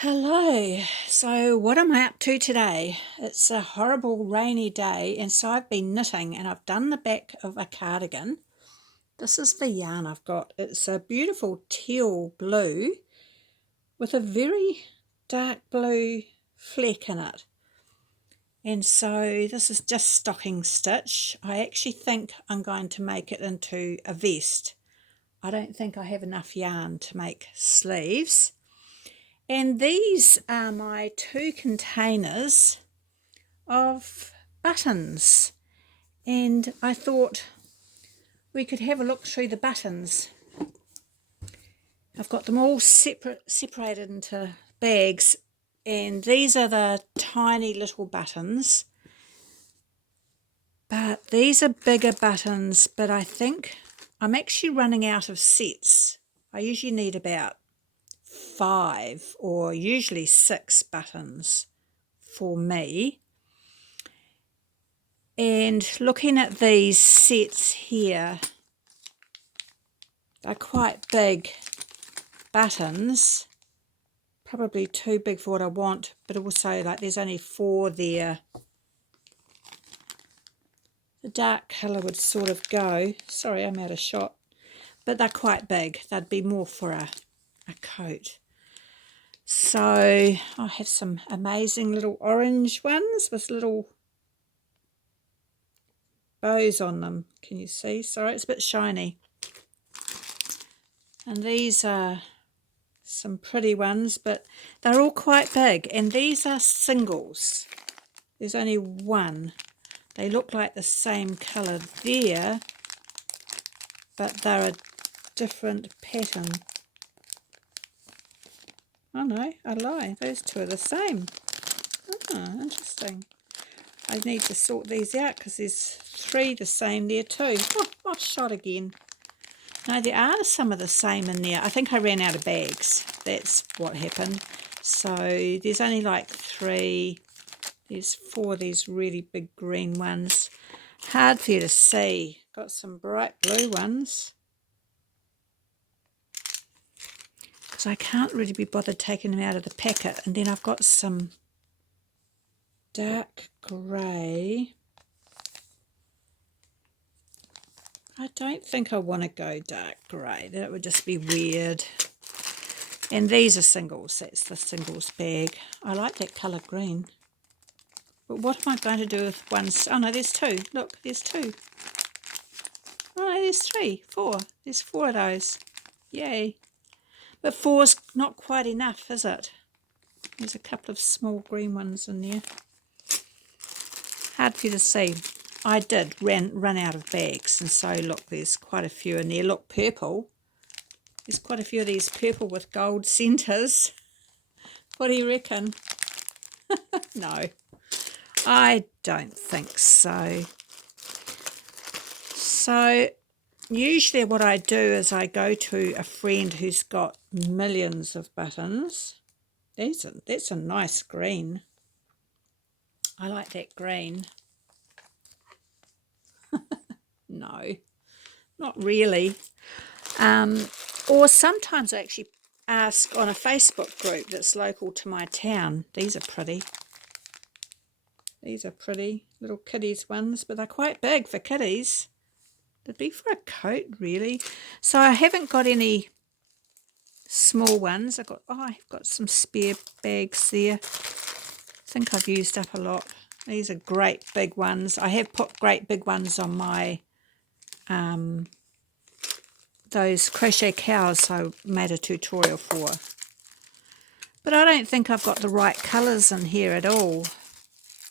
Hello. So, what am I up to today? It's a horrible rainy day, and so I've been knitting and I've done the back of a cardigan. This is the yarn I've got. It's a beautiful teal blue with a very dark blue fleck in it. And so, this is just stocking stitch. I actually think I'm going to make it into a vest. I don't think I have enough yarn to make sleeves. And these are my two containers of buttons. And I thought we could have a look through the buttons. I've got them all separated into bags, and these are the tiny little buttons. But these are bigger buttons, but I think I'm actually running out of sets. I usually need about 5 or usually 6 buttons for me. And looking at these sets here, they're quite big buttons, probably too big for what I want, but also like there's only 4 there. The dark colour would sort of go, sorry I'm out of shot, but they're quite big. They'd be more for a coat. So I have some amazing little orange ones with little bows on them. Can you see? Sorry, it's a bit shiny. And these are some pretty ones, but they're all quite big, and these are singles. There's only one. They look like the same colour there, but they're a different pattern. Oh no, I lie, those two are the same. Oh, interesting. I need to sort these out because there's 3 the same there too. Oh, shot again. No, there are some of the same in there. I think I ran out of bags. That's what happened. So there's only like 3. There's 4 of these really big green ones. Hard for you to see. Got some bright blue ones. Because I can't really be bothered taking them out of the packet. And then I've got some dark grey. I don't think I want to go dark grey. That would just be weird. And these are singles. That's the singles bag. I like that colour green. But what am I going to do with one? Oh no, there's 2. Look, there's 2. Oh no, there's 3, 4. There's 4 of those. Yay. But 4's not quite enough, is it? There's a couple of small green ones in there. Hard for you to see. I did run out of bags, and so look, there's quite a few in there. Look, purple. There's quite a few of these purple with gold centres. What do you reckon? No, I don't think so. So usually what I do is I go to a friend who's got millions of buttons. That's a nice green. I like that green. No, not really. Or sometimes I actually ask on a Facebook group that's local to my town. These are pretty. These are pretty little kiddies ones, but they're quite big for kiddies. They'd be for a coat, really. So I haven't got any small ones. I've got some spare bags there. I think I've used up a lot. These are great big ones. I have put great big ones on my those crochet cows I made a tutorial for. But I don't think I've got the right colours in here at all.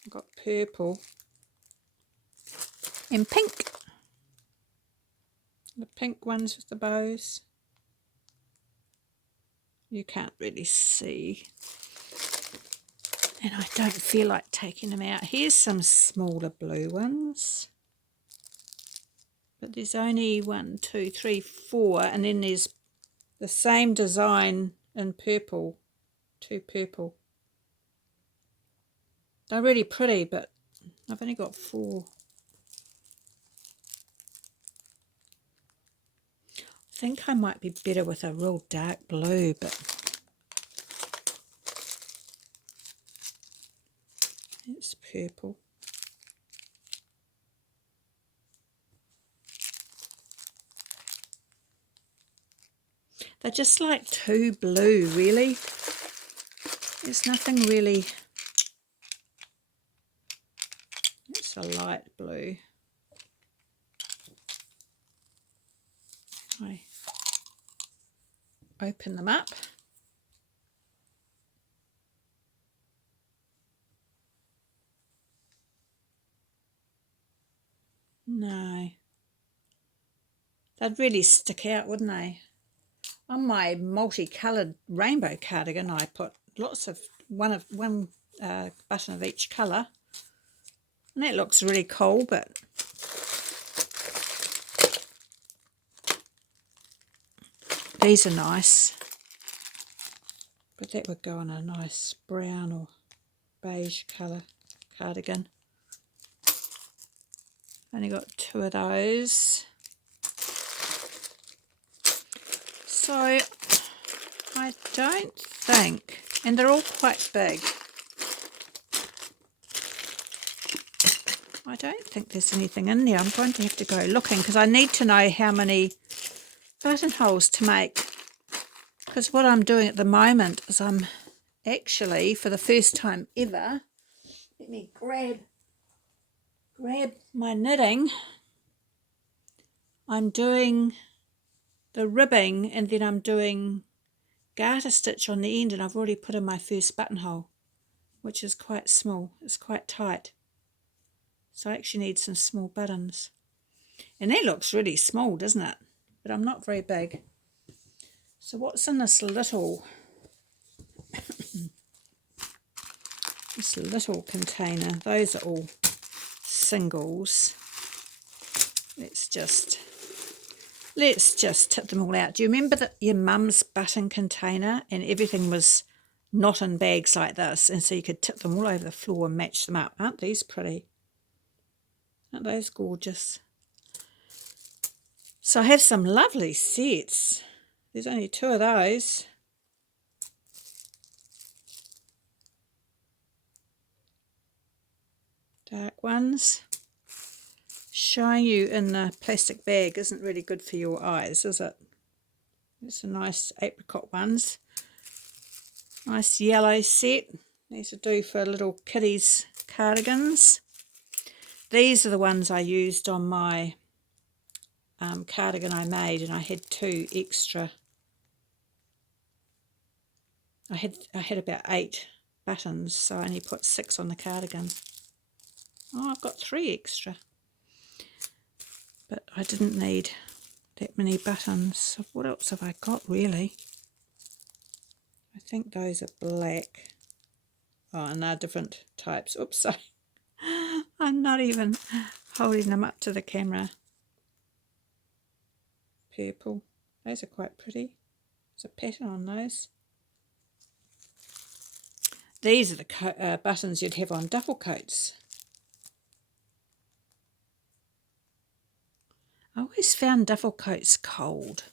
I've got purple and pink. The pink ones with the bows. You can't really see. And I don't feel like taking them out. Here's some smaller blue ones. But there's only 1, 2, 3, 4. And then there's the same design in purple. 2 purple. They're really pretty, but I've only got 4. I think I might be better with a real dark blue, but purple. They're just like too blue, really. There's nothing really. It's a light blue. I open them up. No. They'd really stick out, wouldn't they? On my multicoloured rainbow cardigan, I put lots of one button of each colour, and that looks really cool. But these are nice, but that would go on a nice brown or beige colour cardigan. Only got 2 of those. So I don't think, and they're all quite big, I don't think there's anything in there. I'm going to have to go looking because I need to know how many buttonholes to make, because what I'm doing at the moment is I'm actually, for the first time ever, let me grab my knitting, I'm doing the ribbing and then I'm doing garter stitch on the end, and I've already put in my first buttonhole, which is quite small. It's quite tight, so I actually need some small buttons, and that looks really small, doesn't it? But I'm not very big. So what's in this little container? Those are all singles. Let's just tip them all out. Do you remember your mum's button container, and everything was not in bags like this, and so you could tip them all over the floor and match them up? Aren't these pretty? Aren't those gorgeous? So I have some lovely sets. There's only 2 of those. Dark ones. Showing you in the plastic bag isn't really good for your eyes, is it? It's a nice apricot ones. Nice yellow set. These will do for little kiddies' cardigans. These are the ones I used on my cardigan I made, and I had 2 extra. I had about 8 buttons, so I only put 6 on the cardigan. Oh, I've got 3 extra. But I didn't need that many buttons. So what else have I got, really? I think those are black. Oh, and they're different types. Oops, sorry. I'm not even holding them up to the camera. Purple. Those are quite pretty. There's a pattern on those. These are the buttons you'd have on duffel coats. I always found duffel coats cold.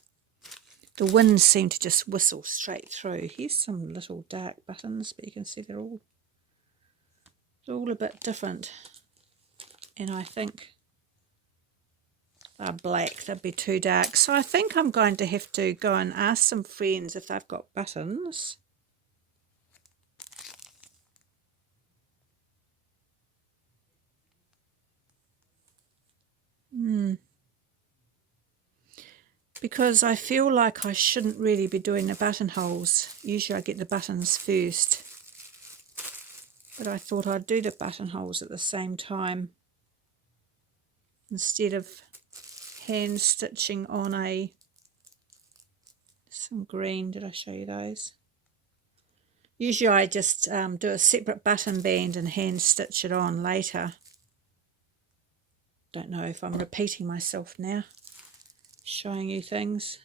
The winds seem to just whistle straight through. Here's some little dark buttons, but you can see they're all a bit different. And I think they're black, they'd be too dark. So I think I'm going to have to go and ask some friends if they've got buttons. Because I feel like I shouldn't really be doing the buttonholes. Usually I get the buttons first. But I thought I'd do the buttonholes at the same time, instead of hand stitching on some green. Did I show you those? Usually I just do a separate button band and hand stitch it on later. Don't know if I'm repeating myself now, showing you things.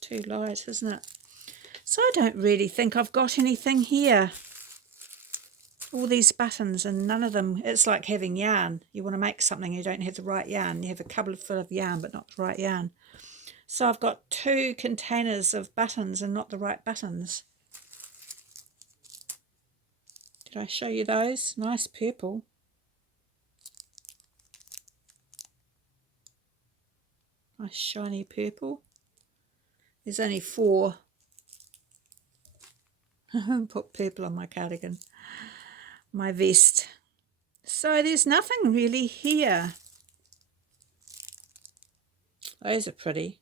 Too light, isn't it? So I don't really think I've got anything here. All these buttons, and none of them, it's like having yarn. You want to make something, you don't have the right yarn. You have a cupboard full of yarn, but not the right yarn. So I've got 2 containers of buttons and not the right buttons. Did I show you those? Nice purple. Nice shiny purple. There's only 4. Put purple on my cardigan. My vest. So there's nothing really here. Those are pretty.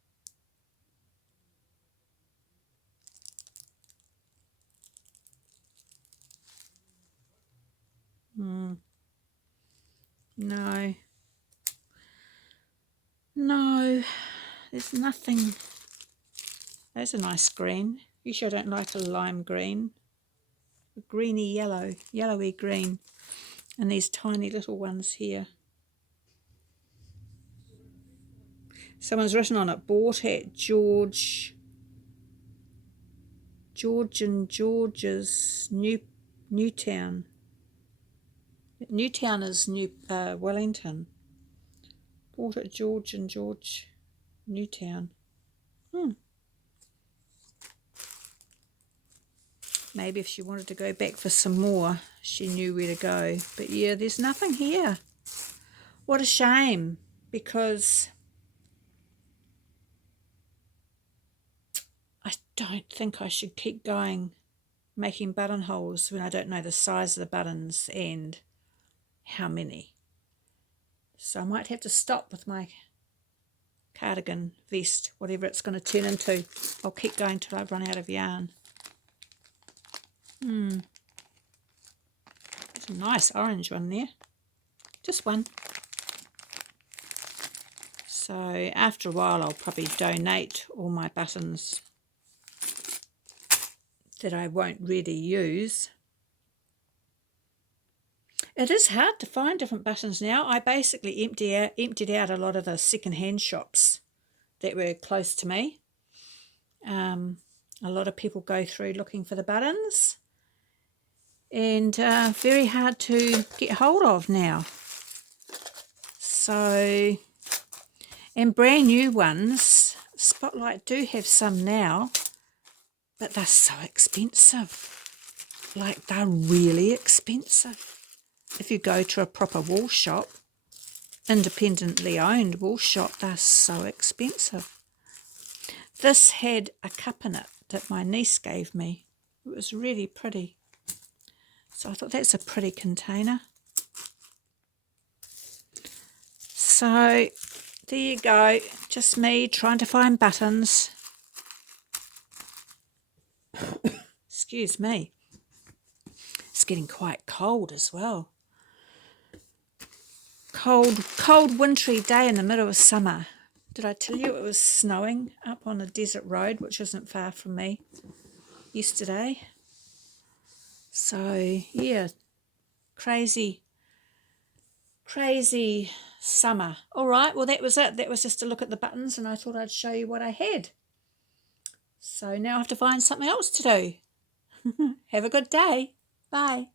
No. No. There's nothing. There's a nice green. Usually I don't like a lime green. A greeny yellow. Yellowy green. And these tiny little ones here. Someone's written on it, bought at George and George's Newtown. Newtown is Wellington. Bought at George and George Newtown. Maybe if she wanted to go back for some more, she knew where to go. But yeah, there's nothing here. What a shame, because I don't think I should keep going making buttonholes when I don't know the size of the buttons and how many. So I might have to stop with my cardigan, vest, whatever it's going to turn into. I'll keep going till I run out of yarn. There's a nice orange one there. Just one. So after a while I'll probably donate all my buttons that I won't really use. It is hard to find different buttons now. I basically emptied out a lot of the second-hand shops that were close to me. A lot of people go through looking for the buttons, and very hard to get hold of now. So, and brand new ones, Spotlight do have some now, but they're so expensive. Like, they're really expensive. If you go to a proper wool shop, independently owned wool shop, they're so expensive. This had a cup in it that my niece gave me. It was really pretty. So I thought that's a pretty container. So there you go, just me trying to find buttons. Excuse me. It's getting quite cold as well. Cold wintry day in the middle of summer. Did I tell you it was snowing up on a desert road, which isn't far from me, yesterday? So yeah, crazy summer. All right, well that was it. That was just a look at the buttons, and I thought I'd show you what I had. So now I have to find something else to do. Have a good day. Bye.